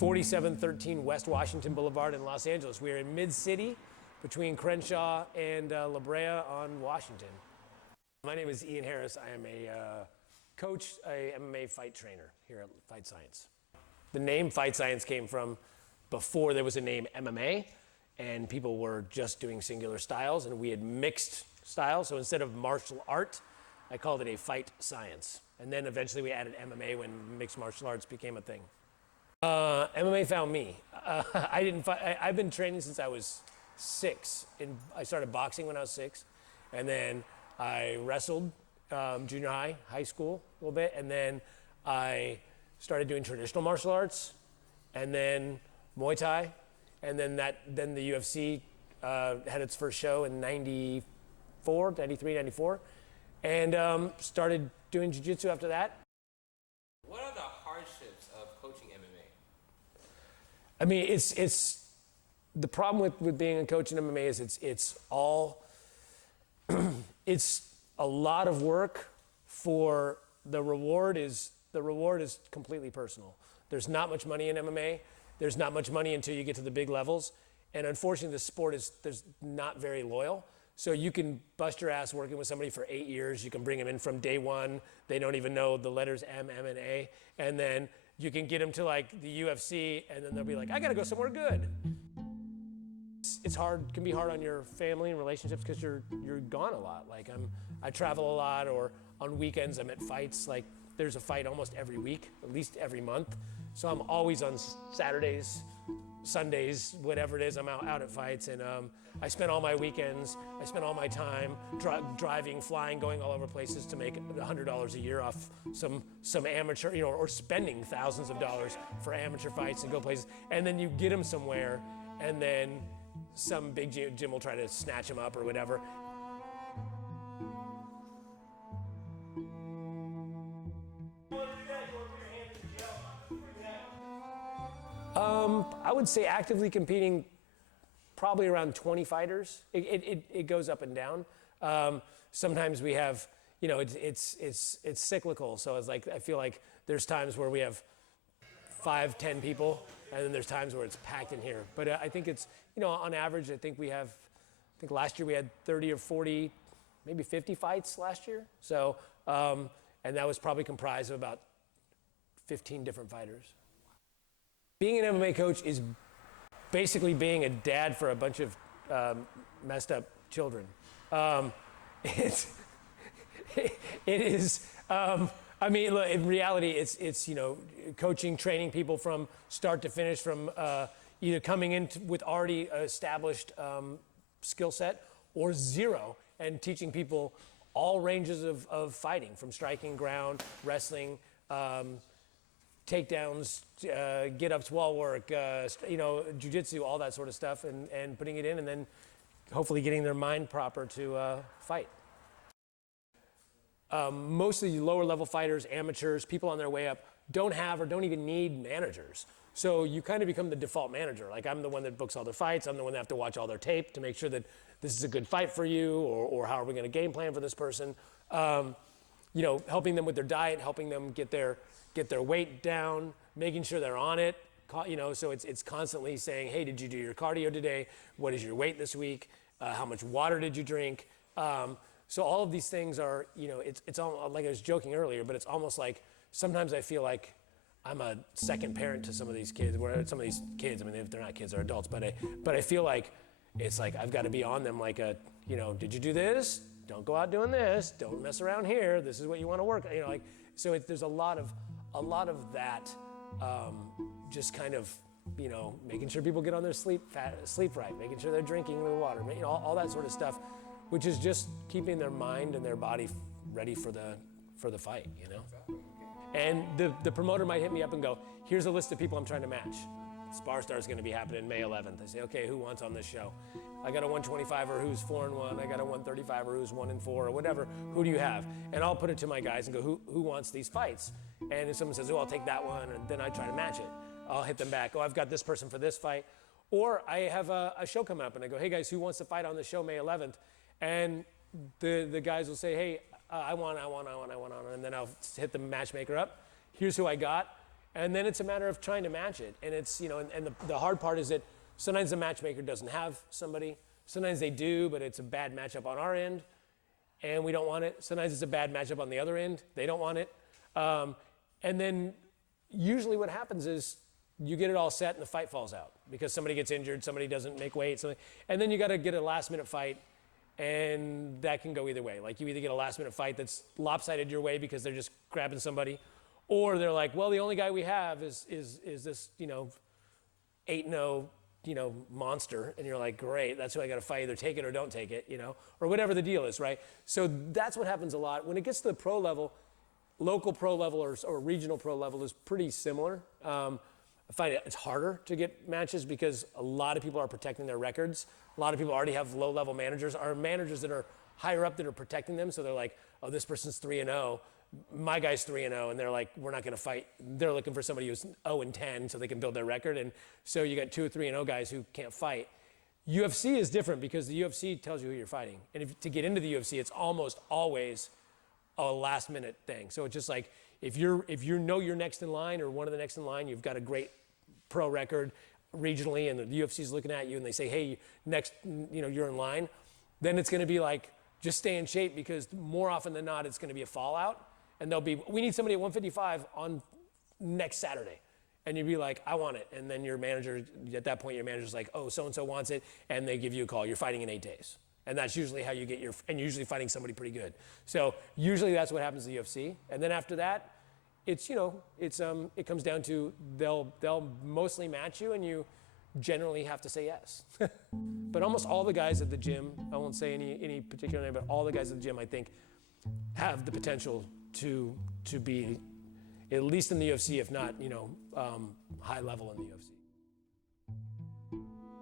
4713 West Washington Boulevard in Los Angeles. We are in Mid-City between Crenshaw and La Brea on Washington. My name is Ian Harris. I am a coach, a MMA fight trainer here at Fight Science. The name Fight Science came from before there was a name MMA, and people were just doing singular styles, and we had mixed styles. So instead of martial art, I called it a fight science. And then eventually we added MMA when mixed martial arts became a thing. MMA found me. I've been training since I was 6. I started boxing when I was 6, and then I wrestled junior high school a little bit, and then I started doing traditional martial arts, and then Muay Thai, and then the UFC had its first show in 94, 93, 94, and started doing jiu-jitsu after that. What are the hardships of coaching MMA? I mean, it's the problem with being a coach in MMA is it's a lot of work for the reward is completely personal. There's not much money in MMA. There's not much money until you get to the big levels. And unfortunately, the sport there's not very loyal. So you can bust your ass working with somebody for 8 years. You can bring them in from day one. They don't even know the letters M, and A. And then you can get them to like the UFC, and then they'll be like, I gotta go somewhere good. It's hard, can be hard on your family and relationships because you're gone a lot. Like I travel a lot, or on weekends I'm at fights. Like there's a fight almost every week, at least every month. So I'm always on Saturdays, Sundays, whatever it is, I'm out at fights, and I spend all my weekends, I spend all my time driving, flying, going all over places to make $100 a year off some amateur, or spending thousands of dollars for amateur fights and go places, and then you get them somewhere, and then some big gym will try to snatch them up or whatever. I would say actively competing, probably around 20 fighters. It goes up and down. Sometimes we have, it's cyclical. So it's like, I feel like there's times where we have 5-10 people, and then there's times where it's packed in here. But I think it's, on average, I think last year we had 30 or 40, maybe 50 fights last year. So, and that was probably comprised of about 15 different fighters. Being an MMA coach is basically being a dad for a bunch of messed up children. It is. I mean, look, in reality, it's coaching, training people from start to finish, from either coming in with already established skill set or zero, and teaching people all ranges of fighting, from striking, ground, wrestling, takedowns, get-ups, wall work, jiu-jitsu, all that sort of stuff, and putting it in, and then hopefully getting their mind proper to fight. Most of the lower level fighters, amateurs, people on their way up, don't have or don't even need managers. So you kind of become the default manager. Like, I'm the one that books all their fights. I'm the one that have to watch all their tape to make sure that this is a good fight for you, or how are we going to game plan for this person. Helping them with their diet, helping them get their weight down, making sure they're on it. So it's constantly saying, hey, did you do your cardio today? What is your weight this week? How much water did you drink? So all of these things are, it's all, like I was joking earlier, but it's almost like sometimes I feel like I'm a second parent to some of these kids. Some of these kids, I mean, if they're not kids, they're adults, but I feel like it's like I've got to be on them like did you do this? Don't go out doing this. Don't mess around here. This is what you want to work. So there's a lot of that, just kind of, making sure people get on their sleep right, making sure they're drinking the water, all that sort of stuff, which is just keeping their mind and their body ready for the fight, And the promoter might hit me up and go, here's a list of people I'm trying to match. Sparstar is going to be happening May 11th. I say, okay, who wants on this show? I got a 125er who's 4-1. I got a 135er who's 1-4, or whatever. Who do you have? And I'll put it to my guys and go, who wants these fights? And if someone says, I'll take that one, and then I try to match it. I'll hit them back. I've got this person for this fight. Or I have a show coming up, and I go, hey guys, who wants to fight on the show May 11th? And the guys will say, hey, I want, and then I'll hit the matchmaker up. Here's who I got. And then it's a matter of trying to match it. And it's, and the hard part is that sometimes the matchmaker doesn't have somebody. Sometimes they do, but it's a bad matchup on our end, and we don't want it. Sometimes it's a bad matchup on the other end. They don't want it. And then usually what happens is you get it all set and the fight falls out because somebody gets injured, somebody doesn't make weight, and then you got to get a last-minute fight, and that can go either way. Like you either get a last-minute fight that's lopsided your way because they're just grabbing somebody, or they're like, well, the only guy we have is this 8-0 monster, and you're like, great, that's who I got to fight, either take it or don't take it, or whatever the deal is, right? So that's what happens a lot. When it gets to the pro level, local pro level or regional pro level is pretty similar. I find it's harder to get matches because a lot of people are protecting their records. A lot of people already have low-level managers, or managers that are higher up that are protecting them, so they're like, oh, this person's 3-0, my guy's 3-0, and they're like, we're not going to fight. They're looking for somebody who's 0-10 so they can build their record, and so you got 2 or 3-0 guys who can't fight. UFC is different because the UFC tells you who you're fighting, and to get into the UFC, it's almost always a last-minute thing. So it's just like if you know you're next in line or one of the next in line, you've got a great pro record regionally, and the UFC's looking at you, and they say, hey, next, you're in line, then it's going to be like, just stay in shape because more often than not, it's going to be a fallout. And we need somebody at 155 on next Saturday. And you'd be like, I want it. And then your manager, at that point, your manager's like, oh, so-and-so wants it. And they give you a call. You're fighting in 8 days. And that's usually how you get and you're usually fighting somebody pretty good. So usually that's what happens to the UFC. And then after that, it comes down to they'll mostly match you and you generally have to say yes. But almost all the guys at the gym, I won't say any particular name, but all the guys at the gym, I think, have the potential to be at least in the UFC, if not, high level in the UFC.